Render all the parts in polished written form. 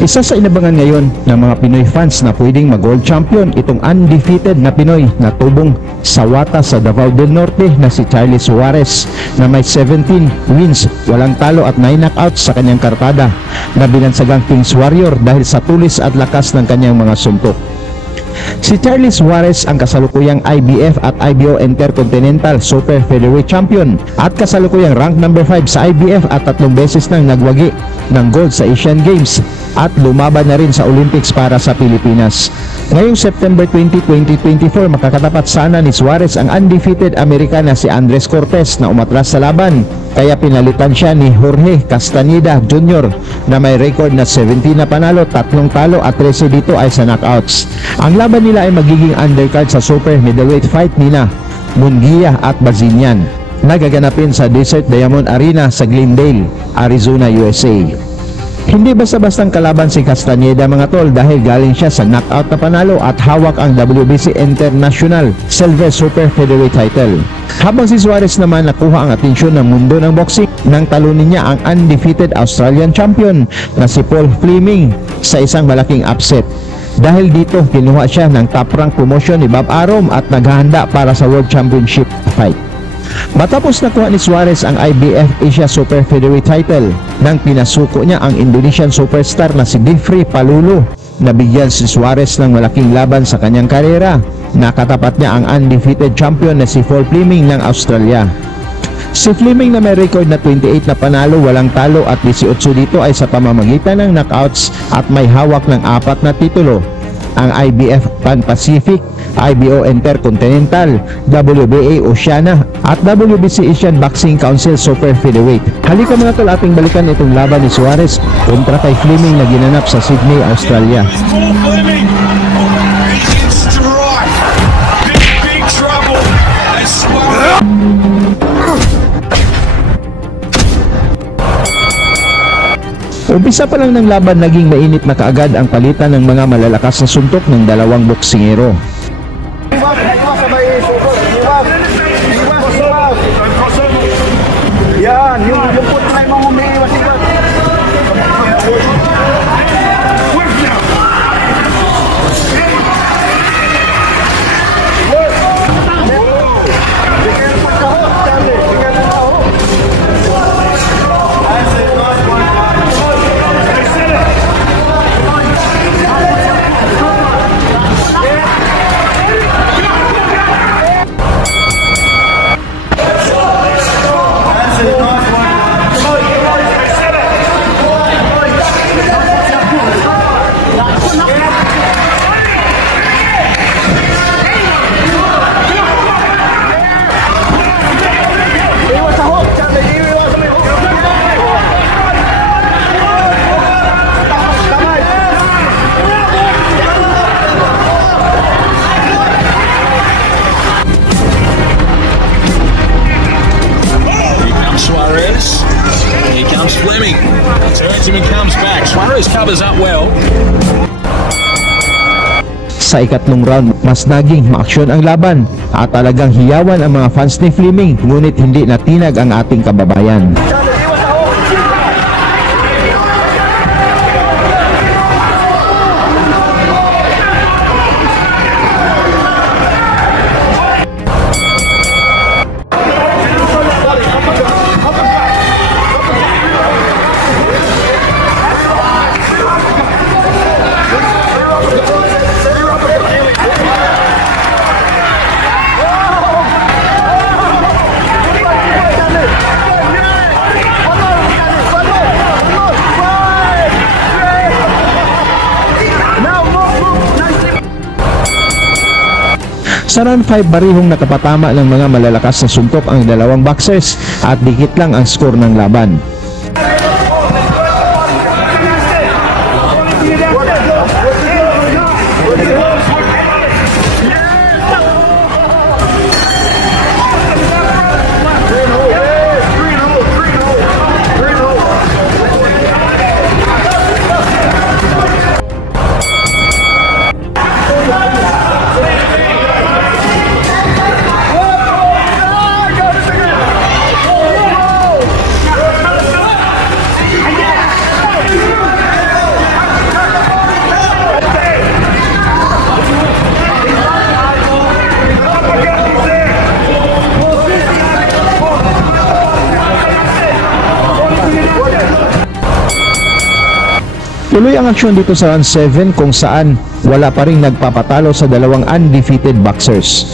Isa sa inabangan ngayon ng mga Pinoy fans na pwedeng mag-world champion itong undefeated na Pinoy na tubong sawata sa Davao del Norte na si Charlie Suarez na may 17 wins, walang talo at 9 knockouts sa kanyang kartada na binansagang Kings Warrior dahil sa tulis at lakas ng kanyang mga suntok. Si Charlie Suarez ang kasalukuyang IBF at IBO Intercontinental Super Featherweight Champion at kasalukuyang rank number 5 sa IBF at 3 beses nang nagwagi ng gold sa Asian Games at lumaban na rin sa Olympics para sa Pilipinas. Ngayong September 20, 2024, makakatapat sana ni Suarez ang undefeated American na si Andres Cortez na umatras sa laban, kaya pinalitan siya ni Jorge Castañeda Jr. na may record na 17 na panalo, 3 talo at 13 dito ay sa knockouts. Ang laban nila ay magiging undercard sa super middleweight fight nina Munguia at Bazinian na gaganapin sa Desert Diamond Arena sa Glendale, Arizona, USA. Hindi basta-bastang kalaban si Castañeda mga tol dahil galing siya sa knockout na panalo at hawak ang WBC International Silver Super Featherweight title. Habang si Suarez naman nakuha ang atensyon ng mundo ng boxing nang talunin niya ang undefeated Australian champion na si Paul Fleming sa isang malaking upset. Dahil dito kinuha siya ng top rank promotion ni Bob Arum at naghahanda para sa World Championship fight. Matapos nakuha ni Suarez ang IBF Asia Super Featherweight title nang pinasuko niya ang Indonesian superstar na si Difri Palulu, nabigyan si Suarez ng malaking laban sa kanyang karera. Nakatapat niya ang undefeated champion na si Paul Fleming ng Australia. Si Fleming na may record na 28 na panalo, walang talo at 18 dito ay sa pamamagitan ng knockouts at may hawak ng 4 na titulo, ang IBF Pan-Pacific, IBO Intercontinental, WBA Oceania at WBC Asian Boxing Council Super Featherweight. Halika mga tol, ating balikan itong laban ni Suarez kontra kay Fleming na ginanap sa Sydney, Australia. Umpisa pa lang ng laban, naging mainit na kaagad ang palitan ng mga malalakas na suntok ng dalawang boksingero. Yan, yung puto na yung mga umiiwas-iwas. Here comes Fleming. Turns him and comes back. Suarez covers up well. Sa ikatlong round, mas naging maaksyon ang laban at talagang hiyawan ang mga fans ni Fleming, ngunit hindi natinag ang ating kababayan. Sa round 5, barihong nakapatama ng mga malalakas na suntok ang dalawang boxers at dikit lang ang score ng laban. Tuloy ang aksyon dito sa round 7 kung saan wala pa ring nagpapatalo sa dalawang undefeated boxers.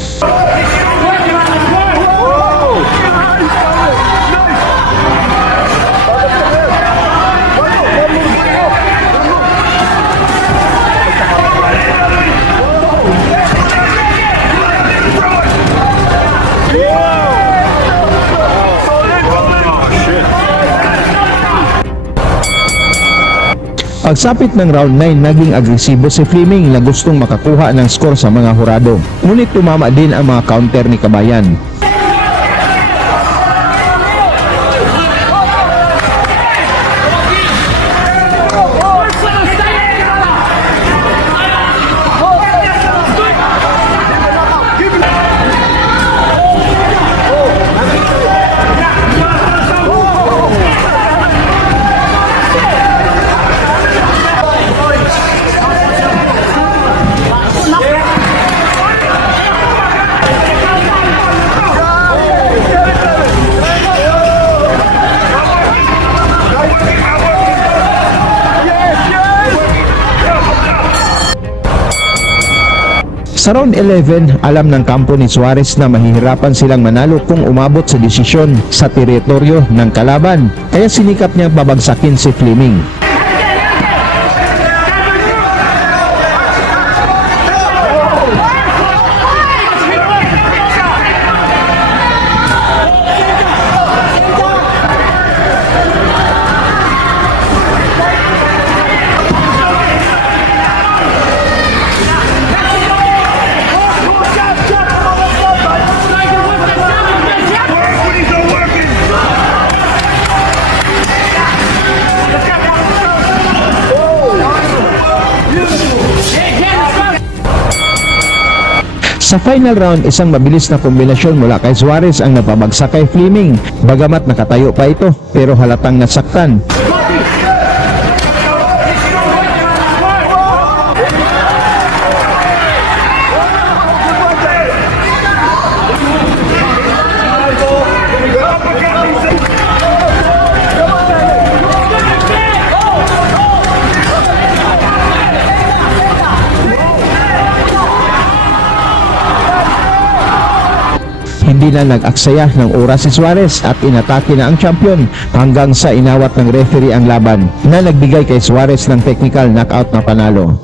Pagsapit ng round 9, naging agresibo si Fleming na gustong makakuha ng score sa mga hurado. Ngunit tumama din ang mga counter ni Kabayan. Sa round 11, alam ng kampo ni Suarez na mahihirapan silang manalo kung umabot sa desisyon sa teritoryo ng kalaban, kaya sinikap niyang babagsakin si Fleming. Sa final round, isang mabilis na kombinasyon mula kay Suarez ang napabagsak kay Fleming. Bagamat nakatayo pa ito, pero halatang nasaktan. Hindi na nag-aksaya ng oras si Suarez at inatake na ang champion hanggang sa inawat ng referee ang laban na nagbigay kay Suarez ng technical knockout na panalo.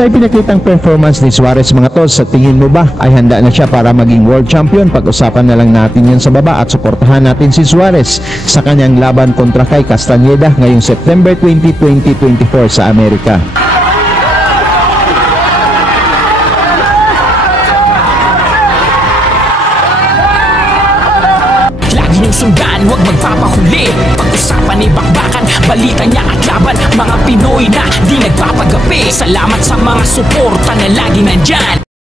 Sa ipinakitang performance ni Suarez mga tol, sa tingin mo ba ay handa na siya para maging world champion? Pag-usapan na lang natin yan sa baba at suportahan natin si Suarez sa kanyang laban kontra kay Castañeda ngayong September 20, 2024 sa Amerika. Sundan, huwag magpapahuli. Pag-usapan ni bakbakan, balita niya at laban. Mga Pinoy na di nagpapagapi. Salamat sa mga suporta na lagi nandyan.